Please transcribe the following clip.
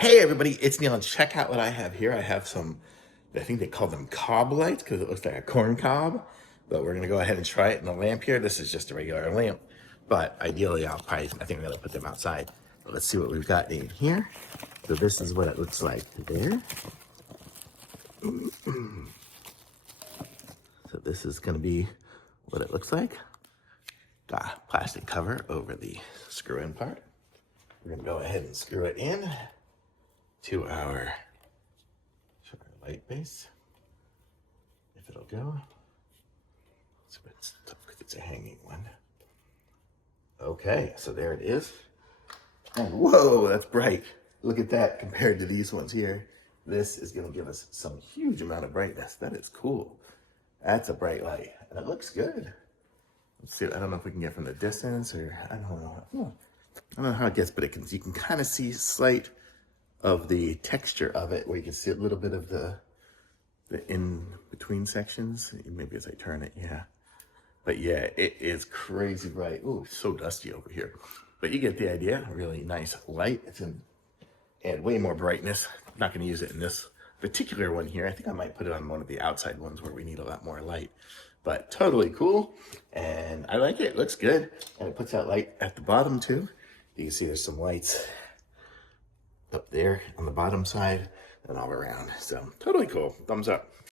Hey everybody, it's Neil, and check out what I have here. I have some, I think they call them cob lights because it looks like a corn cob, but we're gonna go ahead and try it in the lamp here. This is just a regular lamp, but ideally I think I'm gonna put them outside. But let's see what we've got in here. So this is what it looks like there. So this is gonna be what it looks like. Got a plastic cover over the screw-in part. We're gonna go ahead and screw it in to our light base, if it'll go. It's a bit tough because it's a hanging one. Okay, so there it is. Oh, whoa, that's bright. Look at that compared to these ones here. This is gonna give us some huge amount of brightness. That is cool. That's a bright light, and it looks good. Let's see, I don't know if we can get from the distance, or I don't know. I don't know how it gets, but you can kind of see slight of the texture of it, where you can see a little bit of the in between sections. Maybe as I turn it, yeah. But yeah, it is crazy bright. Ooh, so dusty over here. But you get the idea. Really nice light. It's in add way more brightness. I'm not going to use it in this particular one here. I think I might put it on one of the outside ones where we need a lot more light. But totally cool, and I like it. It looks good, and it puts out light at the bottom too. You can see there's some lights up there on the bottom side and all around. So totally cool. Thumbs up.